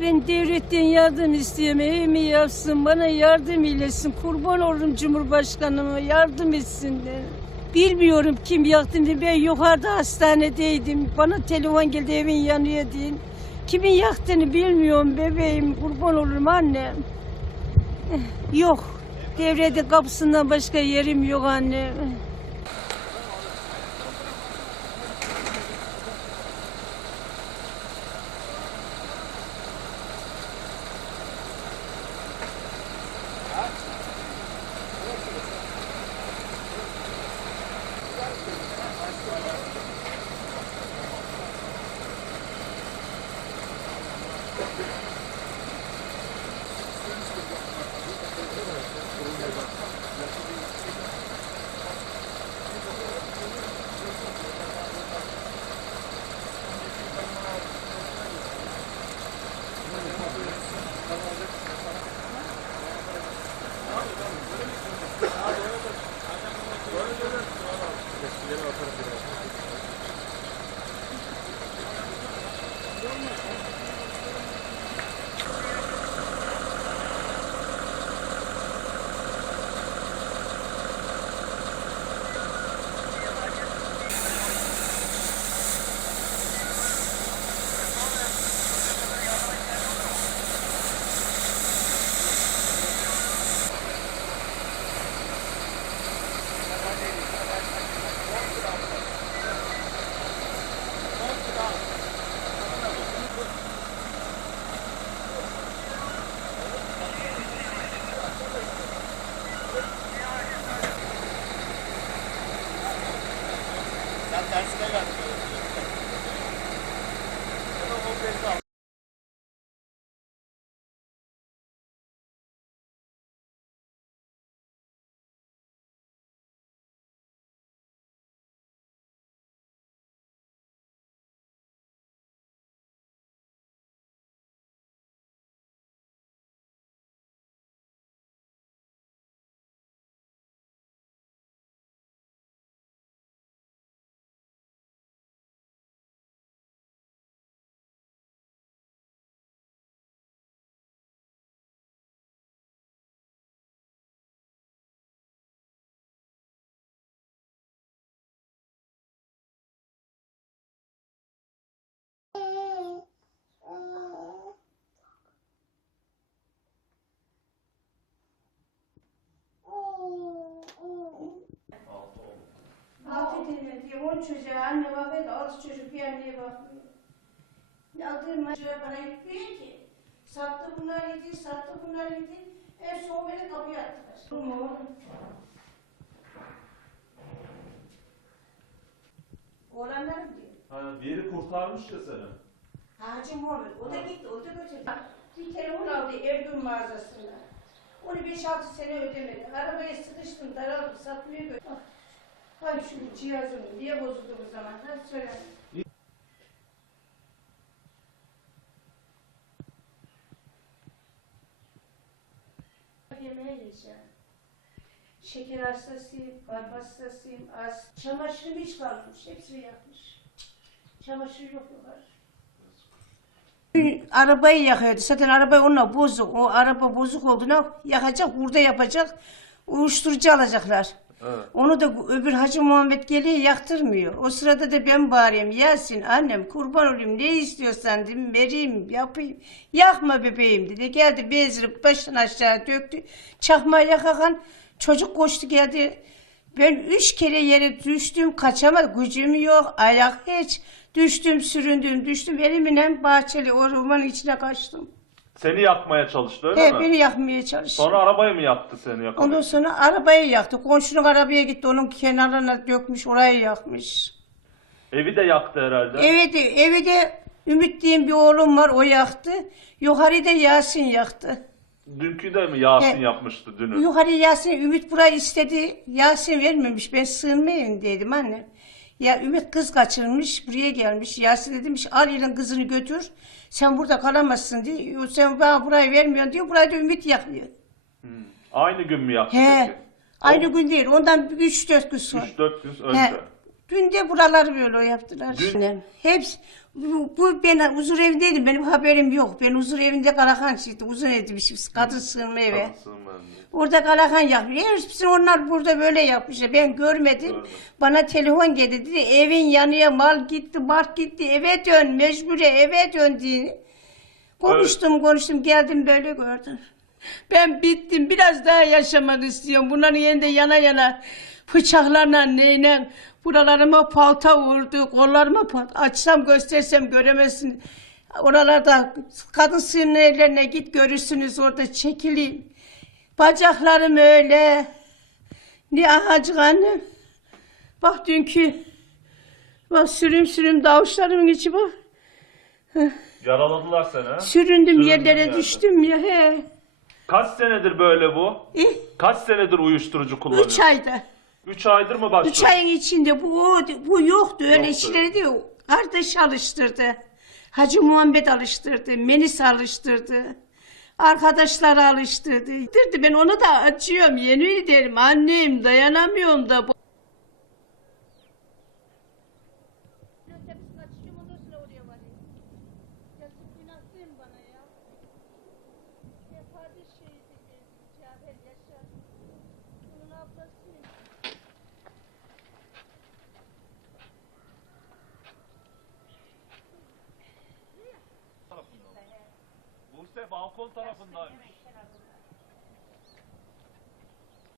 Ben devletten yardım istiyorum. Evimi yapsın, bana yardım eylesin. Kurban olurum Cumhurbaşkanıma yardım etsinler. Bilmiyorum kim yaktı diye. Ben yukarıda hastanedeydim. Bana telefon geldi evin yanıyor diye. Kimin yaktığını bilmiyorum bebeğim. Kurban olurum annem. Eh, Yok. Devrede kapısından başka yerim yok anne. Altı on çocuğa anne bakıyor da altı çocuk bir anneye bakmıyor. Aldığım çocuğa bana yüklüyor ki. Sattı bunlar yedi, sattı bunlar yedi. En son beni kapıya attılar. Oğlum. Oğlanlarım diyor. Hani bir yeri kurtarmış ya seni. Hacı Muhammed, o da gitti, o da götürdü. Bir telefon aldı Ergun mağazasında. Onu 5-6 sene ödemedi. Arabaya sıkıştım, daraldım, satmıyor götürdü. Ah, Ay şu cihazım niye bozuldu bu zaman? Hadi söyle. Yemeğe yiyeceğim. Şeker hastasıyım, kalp hastasıyım, az. Çamaşırım hiç kalmamış, hepsini yakmış. Çamaşır yok yukarı. Arabayı yakıyordu. Zaten araba onunla bozuk. O araba bozuk olduğuna yakacak, burada yapacak. Uyuşturucu alacaklar. Evet. Onu da öbür Hacı Muhammed geliyor yaktırmıyor. O sırada da ben bağırıyorum. Yasin annem kurban olayım ne istiyorsan dedim vereyim yapayım. Yakma bebeğim dedi. Geldi bezirip başını aşağı döktü. Çakma yakakan çocuk koştu geldi. Ben üç kere yere düştüm kaçamadım. Gücüm yok ayak hiç. Düştüm süründüm düştüm elimle bahçeli ormanın içine kaçtım. Seni yakmaya çalıştı öyle He, mi? beni yakmaya çalıştı. Sonra arabayı mı yaktı seni yakalayıp? Ondan sonra arabayı yaktı. Komşunun arabaya gitti. Onun kenarına dökmüş. Orayı yakmış. Evi de yaktı herhalde. Evet, evi de Ümit diye bir oğlum var. O yaktı. Yukarıda Yasin yaktı. Dünkü de mi Yasin He. yapmıştı dünü? Yukarı Yasin, Ümit burayı istedi. Yasin vermemiş. Ben sığınmayayım dedim anne. Ya Ümit kız kaçırmış. Buraya gelmiş. Yasin de demiş al elin kızını götür. Sen burada kalamazsın diye. Sen bana burayı vermiyorsun diyor. Burayı da Ümit yakıyor. Hmm. Aynı gün mü yaktı He. peki? Aynı gün değil. Ondan 3-4 gün sonra. 3-4 gün önce. He. Dün de buraları böyle yaptılar. Dün- Hepsi bu, bu ben huzur evindeydim. Benim haberim yok. Ben huzur evinde Karakan çıktı. Uzun edilmiş kadın sığınma de. Orada Karakan yapmış. Hepsi onlar burada böyle yapmışlar. Ben görmedim. Gördüm. Bana telefon geldi. Dedi, evin yanıyor. Mal gitti. Mark gitti. Eve dön. Mecbure eve dön diye. Konuştum konuştum. Geldim böyle gördüm. Ben bittim. Biraz daha yaşamak istiyorum. Bunların yerinde yana yana bıçaklarla neyle buralarıma palta vurdu. Kollarıma palta. Açsam göstersem göremezsin. Oralarda kadın evlerine git görürsünüz orada çekilin. Bacaklarım öyle. Ne ahacık annem. Bak dünkü. Bak sürüm sürüm davuşlarımın içi bak. Yaraladılar seni ha? Süründüm Süründün yerlere yerde. düştüm ya he. Kaç senedir böyle bu? Eh, Kaç senedir uyuşturucu kullanıyor? üç ayda. Üç aydır mı başladı? Üç ayın içinde bu bu yoktu öyle Yoktu. işleri değil. Kardeş alıştırdı. Hacı Muhammed alıştırdı. Menis alıştırdı. Arkadaşları alıştırdı. Dirdi ben ona da acıyorum. Yeni ederim. Annem dayanamıyorum da. bu- Tepsini açacağım ondan sonra oraya varayım. Yazık günah değil mi bana ya? Ya kardeş şeydi benim, Cafer Yaşar. Onun ablasıyım. Balkon tarafındaymış.